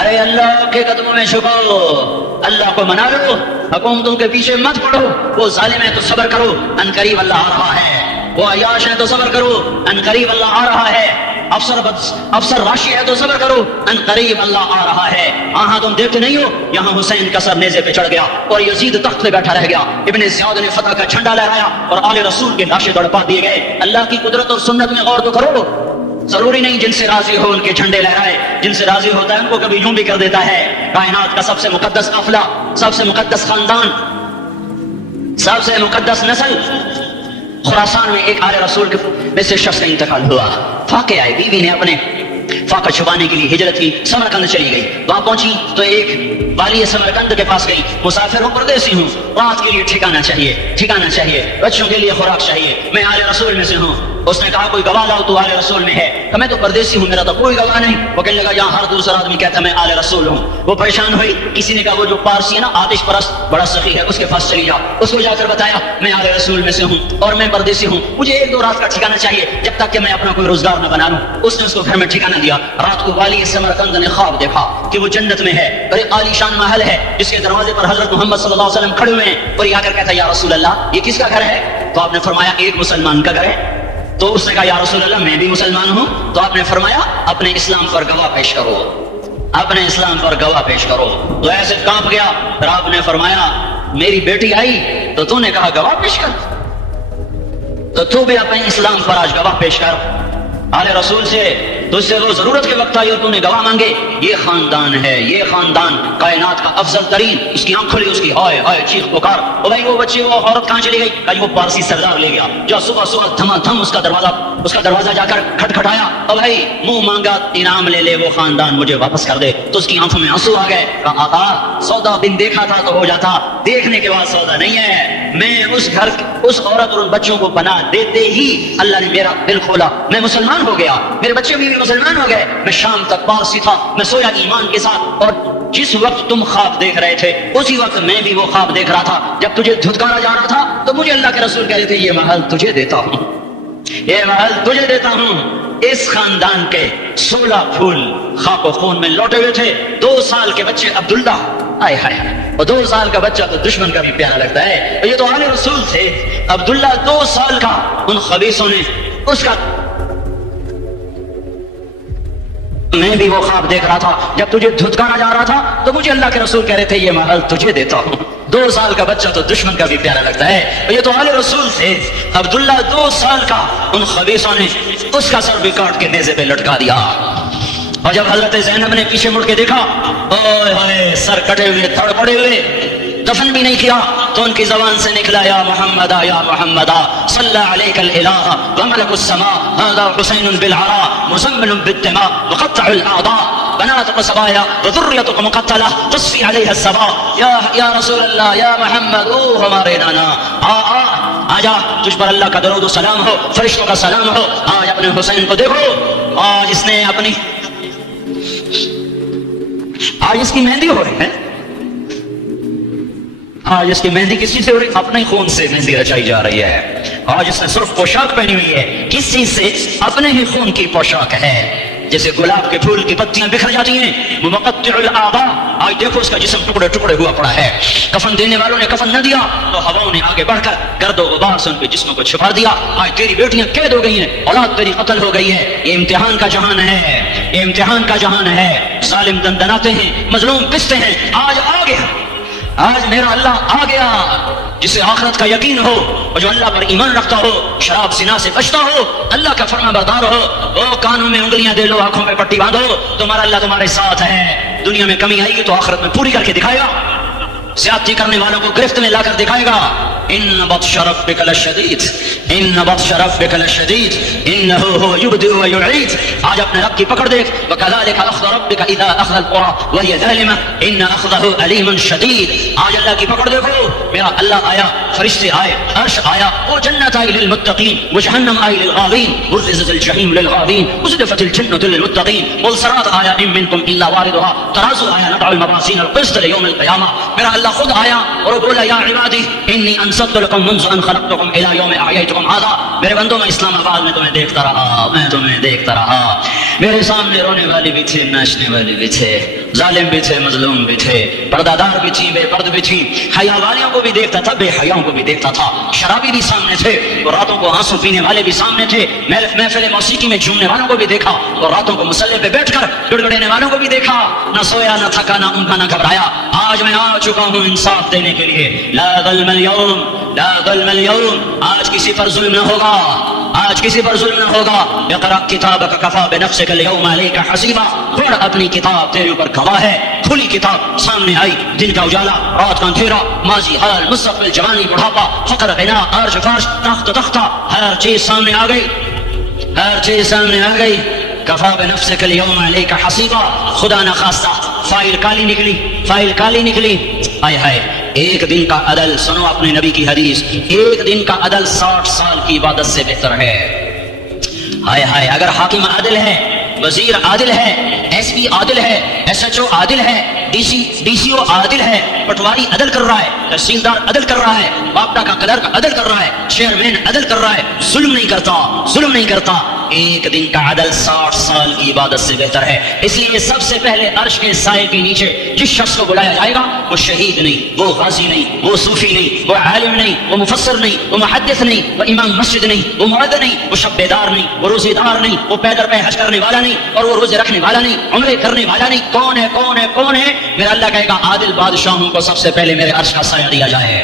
ارے اللہ کے قدموں میں چھپو، اللہ کو منا لو، حکومتوں کے پیچھے مت پڑو۔ وہ ظالم ہے تو صبر کرو، ان قریب اللہ آ رہا ہے۔ وہ عیاش ہے تو صبر کرو، ان قریب اللہ آ رہا ہے۔ افسر راشی ہے تو صبر کرو، ان قریب اللہ آ رہا ہے۔ ہاں تم دیکھتے نہیں ہو، یہاں حسین کا سر نیزے پہ چڑھ گیا اور یزید تخت پہ بیٹھا رہ گیا، ابن زیاد نے فتح کا جھنڈا لہرایا اور آل رسول کے لاشیں تڑپا دیے گئے۔ اللہ کی قدرت اور سنت میں غور تو کرو۔ ضروری نہیں جن سے راضی ہو ان کے جھنڈے لہرائے، جن سے راضی ہوتا ہے ان کو کبھی یوں بھی کر دیتا ہے۔ کائنات کا سب سے مقدس قافلہ، سب سے مقدس خاندان، سب سے مقدس نسل، خراسان میں ایک آل رسول کے میں سے شخص کا انتقال ہوا۔ فاقے آئے، بیوی نے اپنے فاقہ چھپانے کے لیے ہجرت کی، سمرقند چلی گئی۔ وہاں پہنچی تو ایک والی سمرقند کے پاس گئی، مسافر ہوں، پردیسی ہوں، رات کے لیے ٹھکانا چاہیے، ٹھکانا چاہیے، بچوں کے لیے خوراک چاہیے، میں آل رسول میں سے ہوں۔ اس نے کہا کوئی گواہ لاؤ، تو آل رسول میں ہے؟ کہ میں تو پردیسی ہوں، میرا تو کوئی گواہ نہیں۔ وہ کہنے لگا یہاں ہر دوسرا آدمی کہتا میں آل رسول ہوں۔ وہ پریشان ہوئی، کسی نے کہا وہ جو پارسی ہے نا، آتش پرست بڑا سخی ہے، اس کے پاس چلی جاؤ۔ اس کو جا کر بتایا میں آل رسول میں سے ہوں اور میں پردیسی ہوں، مجھے ایک دو رات کا ٹھکانا چاہیے جب تک کہ میں اپنا کوئی روزگار نہ بنا لوں۔ اس نے اس کو گھر میں ٹھکانا دیا۔ رات کو والی سمرقند نے خواب دیکھا کہ وہ جنت میں ہے اور ایک عالی شان محل ہے جس کے دروازے پر حضرت محمد صلی اللہ علیہ وسلم کھڑے ہوئے ہیں، اور یہ آ کر کہتا ہے یا رسول اللہ یہ کس کا گھر ہے؟ تو آپ نے فرمایا ایک مسلمان کا گھر ہے۔ تو اس نے کہا یا رسول اللہ میں بھی مسلمان ہوں۔ تو آپ نے فرمایا اپنے اسلام پر گواہ پیش کرو، اپنے اسلام پر گواہ پیش کرو۔ تو ایسے کانپ گیا، پھر آپ نے فرمایا میری بیٹی آئی تو تو نے کہا گواہ پیش کر، تو تو بھی اپنے اسلام پر آج گواہ پیش کر۔ آل رسول سے تجھ سے وہ ضرورت کے وقت آئی اور تو نے گواہ مانگے۔ یہ خاندان ہے، یہ خاندان کائنات کا افضل ترین۔ اس کی آنکھ کھلی، اس کی ہائے ہائے چیخ پکار، او بھائی وہ بچی وہ عورت کہاں چلی گئی؟ کہیں وہ پارسی سردار لے گیا جو صبح صبح دھما دھم اس کا دروازہ جا کر کھٹکھٹایا، او بھائی منہ مانگا انعام لے لے، وہ خاندان مجھے واپس کر دے۔ تو اس کی آنکھوں میں آنسو آ گئے، کہا آقا سودا بن دیکھا تھا تو ہو جاتا، دیکھنے کے بعد سودا نہیں ہے۔ میں اس گھر اس عورت اور ان بچوں کو پناہ دیتے ہی اللہ نے میرا دل کھولا، میں مسلمان ہو گیا، میرے بچے بھی مسلمان ہو گئے۔ میں شام تک پارسی تھا، میں سویا ایمان کے ساتھ، اور جس وقت تم خواب دیکھ رہے تھے اسی وقت میں بھی وہ خواب دیکھ رہا تھا۔ جب تجھے دھتکارا جا رہا تھا تو مجھے اللہ کے رسول کہہ رہے تھے یہ محل تجھے دیتا ہوں، یہ محل تجھے دیتا ہوں۔ اس خاندان کے 16 پھول خاک و خون میں لوٹے ہوئے تھے۔ 2 سال کے بچے عبداللہ، آئے ہائے، اور 2 سال کا بچہ تو دشمن کا بھی پیارا لگتا ہے، یہ تو آل رسول تھے۔ عبداللہ 2 سال کا، ان خبیثوں نے اس کا، میں بھی وہ خواب دیکھ رہا تھا، جب تجھے دھتکارا جا رہا تھا تو مجھے اللہ کے رسول کہہ رہے تھے یہ محل تجھے دیتا ہوں۔ 2 سال کا بچہ تو دشمن کا بھی پیارا لگتا ہے، یہ تو آل رسول تھے۔ عبداللہ 2 سال کا، ان خبیثوں نے اس کا سر بھی کاٹ کے نیزے پہ لٹکا دیا۔ اور جب حضرت زینب نے پیچھے مڑ کے دیکھا، اوئے ہوئے سر کٹے ہوئے تھڑ پڑے ہوئے، دفن بھی نہیں کیا، تو ان کی زبان سے نکلا یا محمد یا محمد صلی علیک الالہ وملک السماء هذا حسین بالعراء مزمل بالدماء مقطع الاعضاء بناتك صبايا وذريتك مقتلة تصفي عليها السماء یا رسول اللہ یا محمد، او ہمارے نانا، آ جا، تجھ پر اللہ کا درود و سلام ہو، فرشتوں کا سلام ہو، آج اپنے حسین کو دیکھو، آج اس نے اپنی، آج اس کی مہندی ہو رہی ہے، آج اس کی مہندی کس چیز سے ہو رہی ہے؟ اپنے خون سے مہندی رچائی جا رہی ہے۔ آج اس نے صرف پوشاک پہنی ہوئی ہے، کس چیز سے؟ اپنے ہی خون کی پوشاک ہے۔ جیسے گلاب کے پھول کی پتیاں بکھر جاتی ہیں، مقطع الاعضاء، آج دیکھو اس کا جسم ٹکڑے ٹکڑے ہوا پڑا ہے۔ کفن دینے والوں نے کفن نہ دیا تو ہواؤں نے آگے بڑھ کر گرد و غبار سے ان کے جسموں کو چھپا دیا۔ آج تیری بیٹیاں قید ہو گئی ہیں، اولاد تیری قتل ہو گئی ہے۔ یہ امتحان کا جہان ہے، یہ امتحان کا جہان ہے۔ ظالم دندناتے ہیں، مظلوم پستے ہیں۔ آج آ گیا، آج میرا اللہ آ گیا، جسے آخرت کا یقین ہو اور جو اللہ پر ایمان رکھتا ہو، شراب زنا سے بچتا ہو، اللہ کا فرما بردار ہو، وہ کانوں میں انگلیاں دے لو، آنکھوں پہ پٹی باندھو، تمہارا اللہ تمہارے ساتھ ہے۔ دنیا میں کمی آئے گی تو آخرت میں پوری کر کے دکھائے گا، زیادتی کرنے والوں کو گرفت میں لا کر دکھائے گا۔ ان بطش ربک لشدید، ان بطش ربک لشدید انہ هو یبدئ ویعید۔ آج اپنے رب کی پکڑ دیکھ، وکذلک اخذ ربک اذا اخذ القرى وهي ظالمة ان اخذه علیم شدید۔ آج اللہ کی پکڑ دیکھو، میرا اللہ آیا، فرشتے آئے، عرش آیا، وہ جنت آئی للمتقین، وہ جہنم آئی للغاوین، برزت الجحیم للغاوین، ازلفت الجنة للمتقین، ملصرات آیا ان منکم الا واردها، ترازو آیا نضع الموازین القسط لیوم القیامہ۔ میرا اللہ خود آیا اور بولا یا عبادی انی انصت لکم منذ ان خلقتکم الی یوم احییتکم ھذا۔ میرے بندوں، میں اسلام آباد میں تمہیں دیکھتا رہا، میں تمہیں دیکھتا رہا، میرے سامنے رونے والے بھی تھے، ناچنے والے بھی تھے، ظالم بھی تھے، مظلوم بھی تھے، پردہ دار بھی تھی، بے پرد بھی تھی، حیا والیوں کو بھی دیکھتا تھا، بے حیاؤں کو بھی دیکھتا تھا، شرابی بھی سامنے تھے اور راتوں کو آنسو پینے والے بھی سامنے تھے، محفل موسیقی میں جھومنے والوں کو بھی دیکھا اور راتوں کو مصلی پہ بیٹھ کر گڑگڑانے والوں کو بھی دیکھا، نہ سویا نہ تھکا نہ اونگا نہ گھبرایا۔ آج میں آ چکا ہوں انصاف دینے کے لیے، لا ظلم اليوم، لا ظلم اليوم، آج کسی پر ظلم نہ ہوگا، آج کسی پر ظلم نہ ہوگا۔ اقرأ کتابک کفی بنفسک اليوم علیک حسیبا، پڑھ اپنی کتاب، تیرے اوپر گواہ ہے۔ کھلی کتاب سامنے آئی، دن کا اجالا، رات کا اندھیرا، ماضی حال مستقبل، جوانی بڑھاپا، فقر غنا، عرش فرش، تخت تختہ، ہر چیز سامنے آ گئی، ہر چیز سامنے آ گئی۔ کفا بنفسک اليوم علیک حسیبا، خدا نہ خواستہ فائل کالی نکلی، فائل کالی نکلی۔ آئے ہائے، ایک دن کا عدل، سنو اپنے نبی کی حدیث، ایک دن کا عدل 60 سال کی عبادت سے بہتر ہے۔ ہائے ہائے، اگر حاکم عادل ہے، وزیر عادل ہے، ایس پی عادل ہے، ایس ایچ او عادل ہے، ڈی سی او عادل ہے، پٹواری عدل کر رہا ہے، تحصیلدار عدل کر رہا ہے، باپٹا کا کلرک عدل کر رہا ہے، چیئرمین عدل کر رہا ہے، ظلم نہیں کرتا، ظلم نہیں کرتا، ایک دن کا عدل 60 سال کی عبادت سے بہتر ہے۔ اس لیے سب سے پہلے عرش کے سائے کے نیچے جس شخص کو بلایا جائے گا وہ شہید نہیں، وہ غازی نہیں، وہ صوفی نہیں، وہ عالم نہیں، وہ مفسر نہیں، وہ محدث نہیں، وہ امام مسجد نہیں، وہ مؤذن نہیں، وہ شب بیدار نہیں، وہ روزے دار نہیں، وہ پیدر پہ حج کرنے والا نہیں، اور وہ روزے رکھنے والا نہیں، عمرے کرنے والا نہیں۔ کون ہے، کون ہے، کون ہے؟ میرا اللہ کہے گا عادل بادشاہوں کو سب سے پہلے میرے عرش کا سایہ دیا جائے،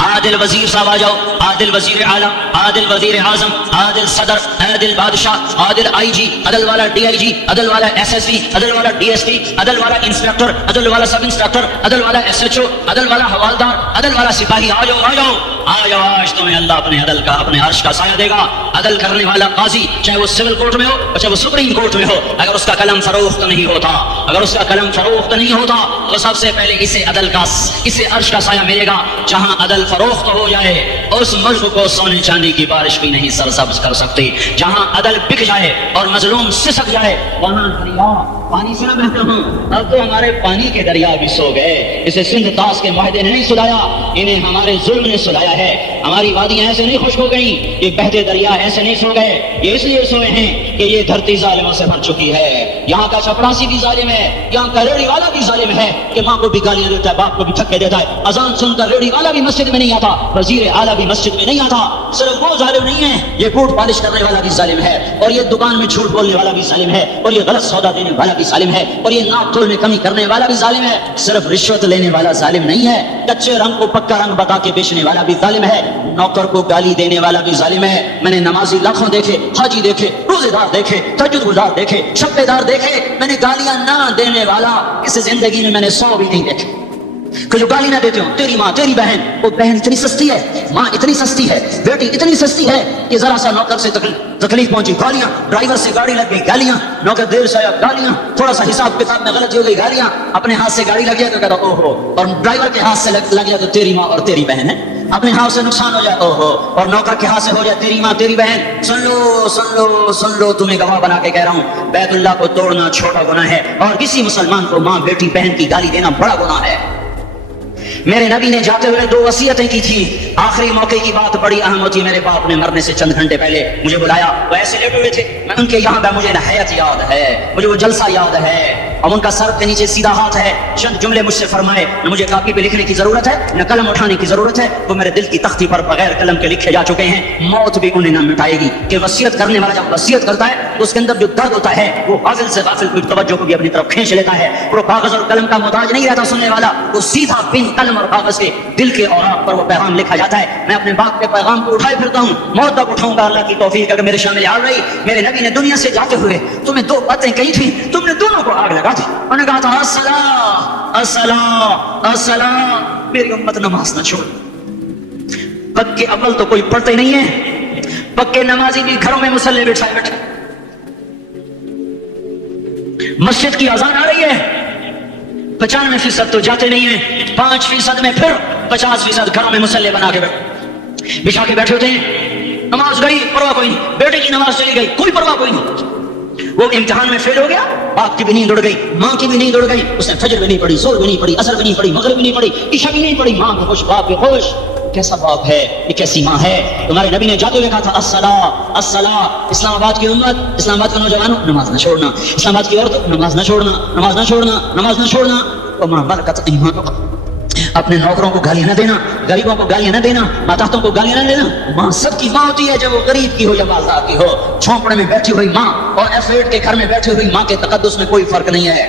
عادل وزیر صاحب آ جاؤ، عادل وزیر اعلیٰ، عادل وزیر اعظم، عادل صدر، عادل بادشاہ، عادل آئی جی، عدل والا ڈی آئی جی، عدل والا ایس ایس پی، عدل والا ڈی ایس پی، عدل والا انسپیکٹر، عدل والا سب انسپیکٹر، عدل والا ایس ایچ او، عدل والا حوالدار، عدل والا سپاہی، آ جاؤ آ جاؤ آ جاؤ، آج تمہیں اللہ اپنے عدل کا، اپنے عرش کا سایہ دے گا۔ عدل کرنے والا قاضی، چاہے وہ سول کورٹ میں ہو چاہے وہ سپریم کورٹ میں ہو، اگر اس کا قلم فروخت نہیں ہوتا، اگر اس کا قلم فروخت نہیں ہوتا تو سب سے پہلے اسے عدل کا، اسے عرش کا سایہ ملے گا۔ جہاں عدل فروخت ہو جائے اس ملک کو سونے چاندی کی بارش بھی نہیں سرسبز کر سکتی۔ جہاں عدل بک جائے اور مظلوم سسک جائے وہاں دریا پانی سے نہ بہتا ہوں۔ اب تو ہمارے پانی کے دریا بھی سو گئے، اسے سندھ طاس کے معاہدے نے نہیں سلایا، انہیں ہمارے ظلم نے سلایا ہے۔ ہماری وادیاں ایسے نہیں خشک ہو گئیں، یہ بہتے دریا ایسے نہیں سو گئے، یہ اس لیے سوئے ہیں کہ یہ دھرتی ظالموں سے بھر چکی ہے۔ یہاں کا چپڑاسی بھی ظالم ہے، یہاں کا ریڑھی والا بھی ظالم ہے کہ ماں کو بھی گالیاں دیتا ہے، باپ کو بھی دھکے دیتا ہے۔ اذان سن کر ریڑھی والا بھی مسجد میں نہیں آتا، وزیر اعلیٰ بھی مسجد میں نہیں آتا۔ صرف وہ ظالم نہیں ہے، یہ بوٹ پالش کرنے والا بھی ظالم ہے، اور یہ دکان میں جھوٹ بولنے والا بھی ظالم ہے، اور یہ غلط سودا دینے والا بھی ظالم ہے، اور یہ ناپ تول میں کمی کرنے والا بھی ظالم ہے۔ صرف رشوت لینے والا ظالم نہیں ہے، کچے رنگ کو پکا رنگ بتا کے بیچنے والا بھی ظالم ہے، نوکر کو گالی دینے والا بھی ظالم ہے۔ میں نے نمازی لاکھوں دیکھے، حاجی دیکھے، روزے دار دیکھے، تہجد گزار دیکھے، شبے دار دیکھے، میں نے گالیاں نہ دینے والا اس زندگی میں نے 100 بھی نہیں دیکھے کہ جو گالی نہ دیتے ہوں۔ تیری ماں، تیری بہن، وہ بہن اتنی سستی ہے، ماں اتنی سستی ہے، بیٹی اتنی سستی ہے کہ ذرا سا نوکر سے تکلیف پہنچی گالیاں، ڈرائیور سے گاڑی لگ گئی گالیاں، نوکر دیر سے آیا گالیاں، تھوڑا سا حساب کتاب میں غلطی ہو گئی گالیاں، اپنے ہاتھ سے گاڑی لگ گیا تو کہتا او ہو، اور ڈرائیور کے ہاتھ سے لگ گیا تو تیری ماں اور تیری بہن ہے، اپنے ہاتھ سے نقصان ہو جائے او ہو، اور نوکر کے ہاتھ سے ہو جائے تیری ماں تیری بہن۔ سن لو سن لو سن لو، تمہیں گواہ بنا کے کہہ رہا ہوں، بیت اللہ کو توڑنا چھوٹا گناہ ہے، اور کسی مسلمان کو ماں بیٹی بہن کی گالی دینا بڑا گناہ ہے۔ میرے نبی نے جاتے ہوئے 2 وصیتیں کی تھی، آخری موقع کی بات بڑی اہم ہوتی۔ میرے باپ نے مرنے سے چند گھنٹے پہلے مجھے بلایا، وہ ایسے لیٹے ہوئے تھے، میں ان کے یہاں پہ، مجھے حیات یاد ہے، مجھے وہ جلسہ یاد ہے، اور ان کا سر کے نیچے سیدھا ہاتھ ہے، چند جملے مجھ سے فرمائے، نہ مجھے کاپی پہ لکھنے کی ضرورت ہے نہ قلم اٹھانے کی ضرورت ہے، وہ میرے دل کی تختی پر بغیر قلم کے لکھے جا چکے ہیں، موت بھی انہیں نہ مٹائے گی۔ کہ وصیت کرنے والا جب وصیت کرتا ہے تو اس کے اندر جو درد ہوتا ہے وہ غافل سے غافل کی توجہ کو بھی اپنی طرف کھینچ لیتا ہے، وہ کاغذ اور قلم کا محتاج نہیں رہتا سننے والا، وہ سیدھا بن قلم اور کاغذ کے دل کے اوراق پر وہ پیغام لکھا جاتا ہے۔ میں اپنے باپ کے پیغام کو اٹھائے پھرتا ہوں، موت تک اٹھاؤں گا، اللہ کی توفیق اگر میرے شامل آ رہی۔ میرے نبی نے دنیا سے جاتے ہوئے تمہیں 2 باتیں کہی تھی، تم نے دونوں کو آگ لگا دی، انہوں نے کہا تھا الصلاۃ الصلاۃ الصلاۃ، میری امت نماز نہ چھوڑ۔ پکے عمل تو کوئی پڑھتے نہیں ہے، پکے نمازی بھی گھروں میں مصلی بٹھائے بیٹھے، مسجد کی اذان آ رہی ہے، 95% تو جاتے نہیں ہیں، 5% میں پھر 50% گھروں میں مصلی بنا کے بچھا کے بیٹھے ہوتے ہیں۔ نماز گئی پرواہ کوئی نہیں، بیٹے کی نماز چلی گئی کوئی پرواہ کوئی نہیں، وہ امتحان میں فیل ہو گیا، باپ کی بھی نیند اڑ گئی، ماں کی بھی نیند اڑ گئی، اس نے فجر بھی نہیں پڑھی، ظہر بھی نہیں پڑھی، عصر بھی نہیں پڑھی، مغرب بھی نہیں پڑھی، عشاء بھی نہیں پڑھی، ماں بھی خوش باپ بھی خوش۔ کیسا باپ ہے یہ، کیسی ماں ہے؟ تمہارے نبی نے جاتے ہوئے کہا تھا الصلاۃ الصلاۃ، اسلام آباد کی امت، اسلام آباد کے نوجوانوں نماز نہ چھوڑنا، اسلام آباد کی عورتوں نماز نہ چھوڑنا، نماز نہ چھوڑنا، نماز نہ چھوڑنا۔ وما ملکت ایمانکم، اپنے نوکروں کو گالیاں نہ دینا، غریبوں کو گالیاں نہ دینا، ماتحتوں کو گالیاں نہ دینا۔ ماں سب کی ماں ہوتی ہے، جب وہ غریب کی ہو یا مالدار کی ہو، جھونپڑے میں بیٹھی ہوئی ماں اور ایفیڈ کے گھر میں بیٹھی ہوئی ماں کے تقدس میں کوئی فرق نہیں ہے۔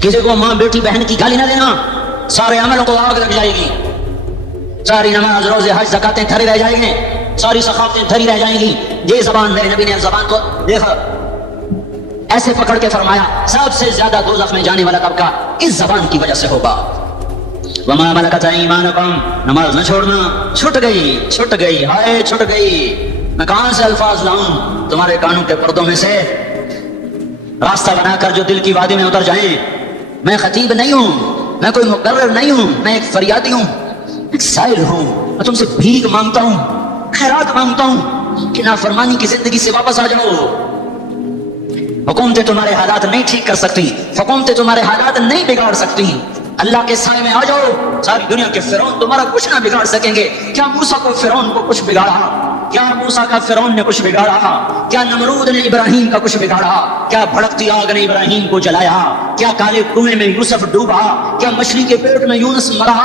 کسی کو ماں بیٹی بہن کی گالی نہ دینا، سارے عملوں کو آگ لگ جائے گی، ساری نماز روزے حج زکاتیں دھری رہ جائیں گی، ساری ثقافتیں دھری رہ جائیں گی۔ یہ زبان، میرے نبی نے زبان کو دیکھا ایسے پکڑ کے فرمایا سب سے زیادہ دوزخ میں جانے والا طبقہ اس زبان کی وجہ سے ہوگا۔ وما ملکت ایمانکم، نماز نہ چھوڑنا، چھٹ گئی ہائے چھٹ گئی۔ میں کہاں سے الفاظ لاؤں تمہارے کانوں کے پردوں میں سے، راستہ بنا کر جو دل کی وادی میں اتر جائیں۔ میں خطیب نہیں ہوں، میں کوئی مقرر نہیں ہوں، میں ایک فریادی ہوں، ایک سائل ہوں، میں تم سے بھیک مانگتا ہوں، خیرات مانگتا ہوں کہ نافرمانی کی زندگی سے واپس آ جاؤ۔ حکومتیں تمہارے حالات نہیں ٹھیک کر سکتی، حکومتیں تمہارے حالات نہیں بگاڑ سکتی، اللہ کے سائے میں آ جاؤ، ساری دنیا کے فرعون تمہارا کچھ نہ بگاڑ سکیں گے۔ کیا موسیٰ کو فرعون کو کچھ بگاڑا؟ کیا موسیٰ کا فرعون نے کچھ بگاڑا؟ کیا نمرود نے ابراہیم کا کچھ بگاڑا؟ کیا بھڑکتی آگ نے ابراہیم کو جلایا؟ کیا کالے کنویں میں یوسف ڈوبا؟ کیا مچھلی کے پیٹ میں یونس مرا؟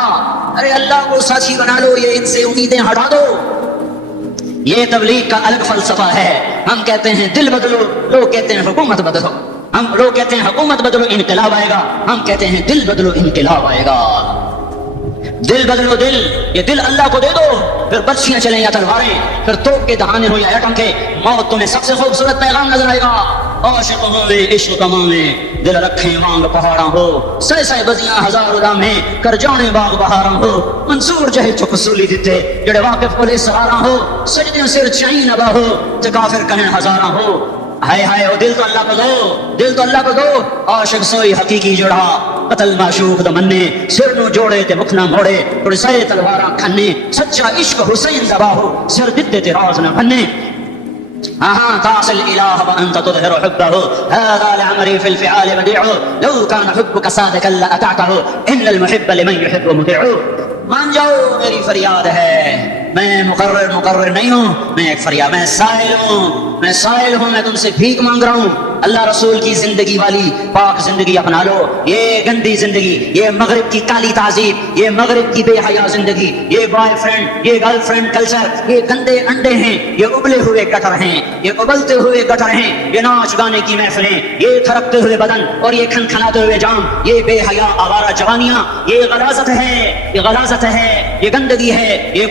ارے اللہ کو ساتھی بنا لو، یہ ان سے امیدیں ہٹا دو۔ یہ تبلیغ کا الگ فلسفہ ہے۔ ہم کہتے ہیں دل بدلو، لوگ کہتے ہیں حکومت بدلو، لوگ کہتے ہیں حکومت بدلو انقلاب آئے گا، ہم کہتے ہیں دل بدلو انقلاب آئے گا۔ دل بدلو دل، یہ دل اللہ کو دے دو، پھر برچیاں چلیں یا تلواریں، پھر توپ کے دہانے ہو یا ایٹم کے، موت تمہیں سب سے خوبصورت پیغام نظر آئے گا۔ عاشق ہوں میں عشق کمانے، دل رکھیں وانگ پہاڑاں ہو، سہ سہ بزیاں ہزار لامے، کر جانے باغ بہاراں ہو، منصور جہے چک سولی دیتے، جڑے واقف کو لے سہاراں ہو، سجدے سر چین ابا ہو، تے کافر کہیں ہزاراں ہو۔ ہائے ہائے او دل تو اللہ کو دو، دل تو اللہ کو دو، عاشق سوئی حقیقی جڑا، قتل معشوق دا مننے، سر نو جوڑے تے مکھ نہ موڑے، تھوڑے سائے تلواراں کھنے، سچا عشق حسین دبا ہو، سر دتے تے راز نہ بننے۔ تعصي الإله وأنت تظهر حبه، هذا لعمري في الفعال بديع، لو كان حبك صادقا لأطعته، إن المحب لمن يحب مطيع۔ مان جاؤ میری فریاد ہے، میں مقرر نہیں ہوں، میں ایک فریاد، میں سائل ہوں، میں تم سے بھیک مانگ رہا ہوں۔ اللہ رسول کی زندگی والی پاک زندگی اپنا لو، یہ گندی زندگی، یہ مغرب کی کالی تہذیب، یہ مغرب کی بے حیا زندگی، یہ بوائے فرینڈ، یہ گرل فرینڈ کلچر، یہ گندے انڈے ہیں، یہ ابلے ہوئے گٹر ہیں، یہ ابلتے ہوئے گٹر ہیں، یہ ناچ گانے کی محفلیں، یہ تھرکتے ہوئے بدن اور یہ کھنکھناتے ہوئے جام، یہ بے حیا آوارہ جوانیاں، یہ غلاظت ہے، یہ غلاظت ہے، یہ گندگی ہے، یہ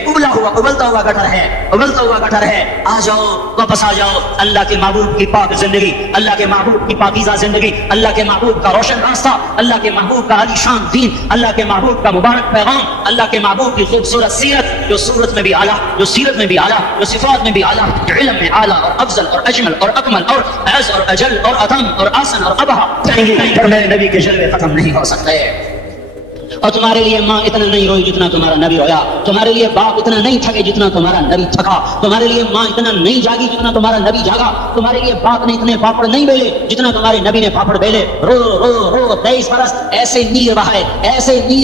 ابلتا ہوا گٹر ہے، ابلتا ہوا گٹر ہے۔ آ جاؤ، واپس آ جاؤ، اللہ کے محبوب کی پاک زندگی، اللہ کے محبوب کی پاکیزہ زندگی، اللہ کے محبوب کا روشن راستہ، اللہ کے محبوب کا عالی شان دین، اللہ کے محبوب کا مبارک پیغام، اللہ کے محبوب کی خوبصورت سیرت، جو صورت میں بھی اعلیٰ، جو سیرت میں بھی اعلیٰ، جو صفات میں بھی اعلیٰ، جو علم میں اعلیٰ اور افضل اور اجمل اور اکمل اور اعز اور اجل اور اتم اور آسن اور ابہا، پر میرے نبی کے جلوے ختم نہیں ہو سکتے۔ اور تمہارے لیے ماں اتنا نہیں روئی جتنا تمہارا نبی رویا، تمہارے لیے باپ اتنا نہیں تھکے جتنا تمہارا نبی تھکا، تمہارے لیے ماں اتنا نہیں جاگی جتنا تمہارا نبی جاگا، تمہارے لیے باپ نے اتنے پاپڑ نہیں بیلے جتنا تمہارے نبی نے پاپڑ بیلے۔ رو رو رو 23 برس ایسے نیر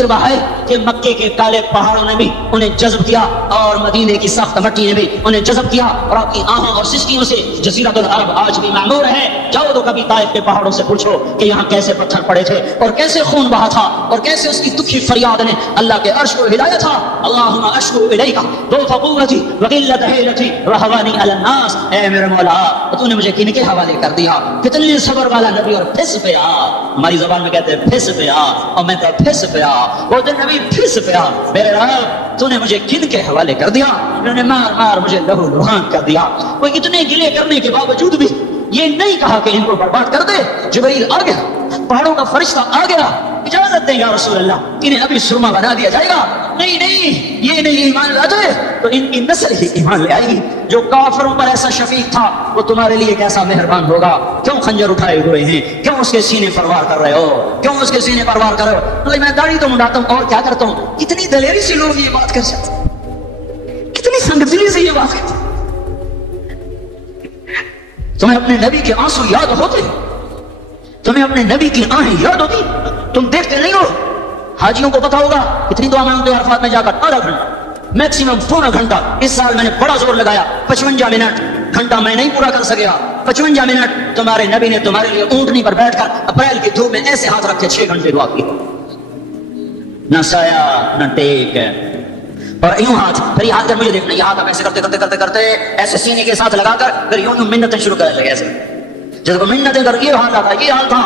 بہائے کہ مکے کے کالے پہاڑوں نے بھی انہیں جذب کیا اور مدینے کی سخت مٹی نے بھی انہیں جذب کیا، اور آپ کی آہوں اور سسکیوں سے جزیرۃ العرب آج بھی معمور ہے۔ جاؤ تو کبھی طائف کے پہاڑوں سے پوچھو کہ یہاں کیسے پتھر پڑے تھے اور کیسے خون بہا تھا اور کیسے اس کی دکھی فریاد نے اللہ کے عرش کو ہلایا تھا۔ اللہم اشکو الیک ضعف قوتی وقلت حیلتی وہوانی علی الناس، اے میرے مولا تو نے مجھے کن کے حوالے کر دیا، کتنے صبر والا نبی اور پھس پیا، ہماری زبان میں کہتے ہیں پھس پیا، اور میں تو پھس پیا، وہ دن نبی پھس پیا، میرے رب تو نے مجھے کن کے حوالے کر دیا، انہوں نے مار مار مجھے لہو لہان کر دیا۔ وہ اتنے گلے کرنے کے باوجود بھی یہ نہیں کہا کہ ان کو برباد کر دے۔ جبرائیل آ گیا، پہاڑوں کا فرشتہ آ گیا، اجازت دیں یا رسول اللہ، انہیں ابھی سرما بنا دیا جائے گا۔ نہیں، یہ نہیں ایمان لا جائے تو ان کی نسل ہی ایمان لے آئے گی۔ جو کافروں پر ایسا شفیق تھا وہ تمہارے لیے کیسا مہربان ہوگا۔ کیوں خنجر اٹھائے ہوئے ہیں، کیوں اس کے سینے پر وار کر رہے ہو، کیوں اس کے سینے پر وار کر رہے ہو؟ میں داڑھی تو منڈاتا ہوں اور کیا کرتا ہوں۔ کتنی دلیری سے لوگ یہ بات کر سکتے، کتنی سنگدلی سے یہ بات کرتے۔ تمہیں اپنے نبی کے آنسو یاد ہوتے، تمہیں اپنے نبی کی آہیں یاد ہوتی، تم دیکھتے نہیں ہو۔ حاجیوں کو پتا ہوگا کتنی دعا مانگتے ہیں عرفات میں جا کر، آدھا گھنٹہ میکسیمم پورا گھنٹہ۔ اس سال میں نے بڑا زور لگایا، 55 منٹ، گھنٹہ میں نہیں پورا کر سکیا، 55 منٹ تمہارے نبی نے تمہارے لیے اونٹنی پر بیٹھ کر اپریل کی دھوپ میں ایسے ہاتھ رکھے 6 گھنٹے دعا کی، نہ سایہ نہ ٹیک، اور یوں ہاتھ، پھر یہ ہاتھ کر مجھے دیکھنا، یہ ہاتھ ایسے کرتے کرتے کرتے کرتے ایسے سینے کے ساتھ لگا کر پھر یوں منتیں شروع کرنے لگے، ایسے جب منتیں کر یہ حال آتا، یہ حال تھا۔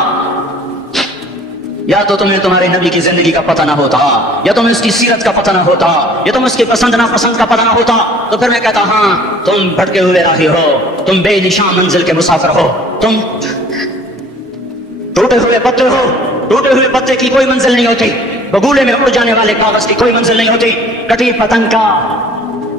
یا تو تمہیں تمہارے نبی کی زندگی کا پتہ نہ ہوتا، یا تمہیں اس کی سیرت کا پتہ نہ ہوتا، یا تمہیں اس کے پسند ناپسند کا پتہ نہ ہوتا، تو پھر میں کہتا ہاں تم بھٹکے ہوئے راہی ہو، تم بے نشان منزل کے مسافر ہو، تم ٹوٹے ہوئے پتے ہو۔ ٹوٹے ہوئے پتے کی کوئی منزل نہیں ہوتی، بگولے میں اڑ جانے والے کاغذ کی کوئی منزل نہیں ہوتی، کٹی پتنگ کا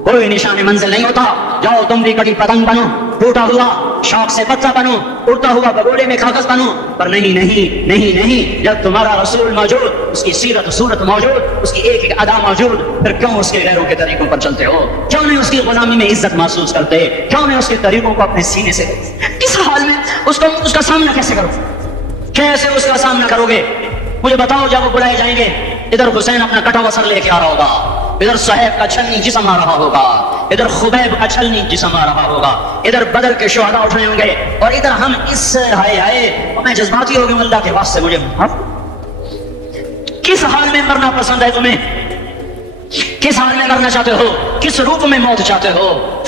کوئی نشان منزل نہیں ہوتا۔ جاؤ تم بھی کٹی پتنگ بنو، ٹوٹا ہوا شوق سے پتا بنو، اڑتا ہوا بگولے میں کاغذ بنو، پر نہیں نہیں نہیں نہیں، جب تمہارا رسول موجود، اس کی سیرت صورت موجود، اس کی ایک ایک ادا موجود، پھر کیوں اس کے غیروں کے طریقوں پر چلتے ہو؟ کیوں نہیں اس کی غلامی میں عزت محسوس کرتے؟ کیوں نہیں اس کے طریقوں کو اپنے سینے سے؟ کس حال میں اس کا سامنا کیسے کرو، کیسے اس کا سامنا کرو گے؟ مجھے بتاؤ، جب وہ بلائے جائیں گے، ادھر حسین اپنا کٹا ہوا سر لے کے آ رہا ہوگا، ادھر صہیب کا چھلنی جسم آ رہا ہوگا، ادھر خبیب کا چھلنی جسم آ رہا ہوگا، ادھر بدر کے شہداء اٹھ رہے ہوں گے، اور ادھر ہم اس ہائے ہائے میں جذباتی ہو گیا، اللہ کے واسطے مجھے کس حال میں مرنا پسند ہے تمہیں؟ کس حال میں مرنا چاہتے ہو؟ کس روپ میں موت چاہتے ہو؟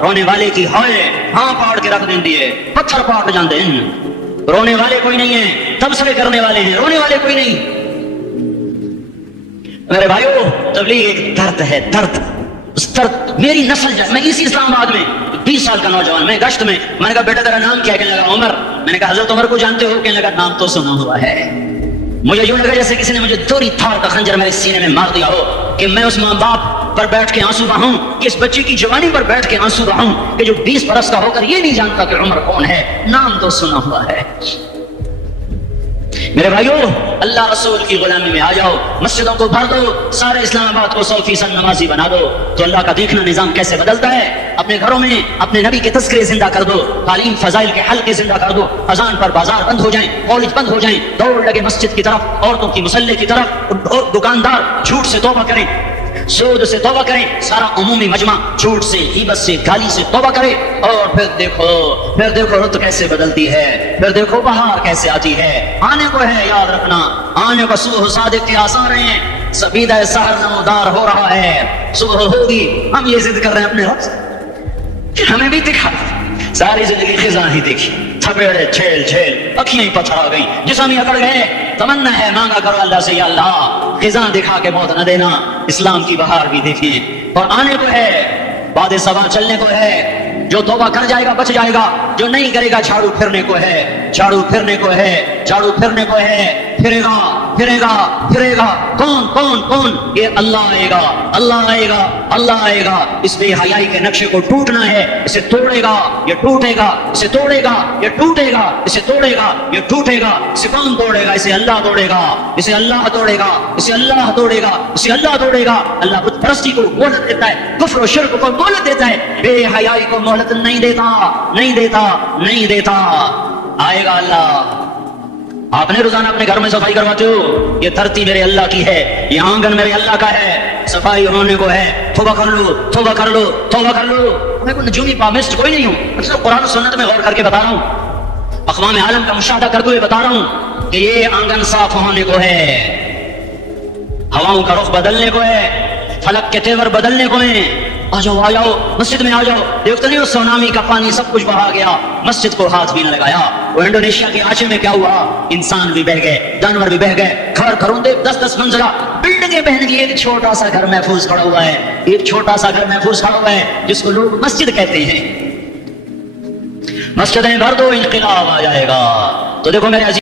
رونے والے کی ہائے ہاں پاڑ کے رکھ دیں دیے پتھر پاٹ جاندے ہیں رونے والے کوئی نہیں ہیں تبصرے کرنے والے ہیں رونے والے کوئی نہیں میرے بھائیو تبلیغ ایک درد ہے درد اس درد میری نسل جائے میں اسی اسلام آباد میں 20 سال کا نوجوان میں گشت میں نے کہا بیٹا تیرا نام کیا کہنے لگا عمر میں نے کہا حضرت عمر کو جانتے ہو کہنے لگا نام تو سنا ہوا ہے مجھے یوں لگا جیسے کسی نے مجھے دوری تھار کا خنجر میرے سینے میں مار دیا ہو کہ میں اس ماں باپ پر بیٹھ کے آنسو بہاؤں کہ اس بچی کی جوانی پر بیٹھ کے آنسو بہاؤں کہ جو 20 برس کا ہو کر یہ نہیں جانتا کہ عمر کون ہے نام تو سنا ہوا ہے میرے بھائیو اللہ رسول کی غلامی میں آ جاؤ مسجدوں کو بھر دو سارے اسلام آباد کو 100% نمازی بنا دو تو اللہ کا دیکھنا نظام کیسے بدلتا ہے اپنے گھروں میں اپنے نبی کے تذکرے زندہ کر دو تعلیم فضائل کے حلقے زندہ کر دو اذان پر بازار بند ہو جائیں کالج بند ہو جائیں دوڑ لگے مسجد کی طرف عورتوں کی مصلی کی طرف دکاندار جھوٹ سے توبہ کریں سود سے توبہ کریں سارا عمومی مجمع جھوٹ سے غیبت سے گالی سے توبہ کرے اور پھر دیکھو رت کیسے بدلتی ہے پھر دیکھو بہار کیسے آتی ہے آنے کو ہے یاد رکھنا آنے کو صبح صادق کے آثار ہیں سبیدہ سحر نمودار ہو رہا ہے صبح ہوگی ہم یہ ضد کر رہے ہیں اپنے رب سے کہ ہمیں بھی دکھا ساری زندگی خزاں ہی دیکھی تھپیڑے چھیل چھیل اکھیاں ہی پتھر آ گئی جسم ہی اکڑ گئے تمنا ہے مانگا کرو اللہ سے یا اللہ خزاں دکھا کے موت نہ دینا اسلام کی بہار بھی دیکھیے اور آنے کو ہے بعد صبا چلنے کو ہے جو توبہ کر جائے گا بچ جائے گا جو نہیں کرے گا جھاڑو پھرنے کو ہے جھاڑو پھرنے کو ہے جھاڑو پھرنے کو ہے پھرے گا کون یہ اللہ آئے گا اللہ آئے گا اس بے حیائی کے نقشے کو ٹوٹنا ہے اسے توڑے گا یہ ٹوٹے گا اسے توڑے گا یہ ٹوٹے گا اسے توڑے گا یہ ٹوٹے گا اسے کون توڑے گا اسے اللہ توڑے گا اسے اللہ توڑے گا اسے اللہ توڑے گا اسے اللہ توڑے گا اللہ بت پرستی کو مہلت دیتا ہے کفر و شرک کو مہلت دیتا ہے بے حیائی کو مہلت نہیں دیتا آئے گا اللہ آپ نے روزانہ اپنے گھر میں صفائی کرواتے ہو یہ دھرتی میرے اللہ کی ہے یہ آنگن میرے اللہ کا ہے صفائی ہونے کو ہے توبہ کر لو میں کوئی نجومی پامسٹ کوئی نہیں ہوں میں صرف قرآن و سنت میں غور کر کے بتا رہا ہوں اقوام عالم کا مشاہدہ کرتے ہوئے بتا رہا ہوں کہ یہ آنگن صاف ہونے کو ہے ہواؤں کا رخ بدلنے کو ہے فلک کے تیور بدلنے کو ہیں آ جاؤ مسجد میں آ جاؤ دیکھتے نہیں اس سونامی کا پانی سب کچھ بہا گیا مسجد کو ہاتھ بھی نہ لگایا وہ انڈونیشیا کے آچے میں کیا ہوا انسان بھی بہ گئے جانور بھی بہ گئے گھروں 10 منزلہ بلڈنگیں بہن گئی ایک چھوٹا سا گھر محفوظ کھڑا ہوا ہے جس کو لوگ مسجد کہتے ہیں مسجدیں بھر دو انقلاب آ جائے گا تو دیکھو میرے عزیز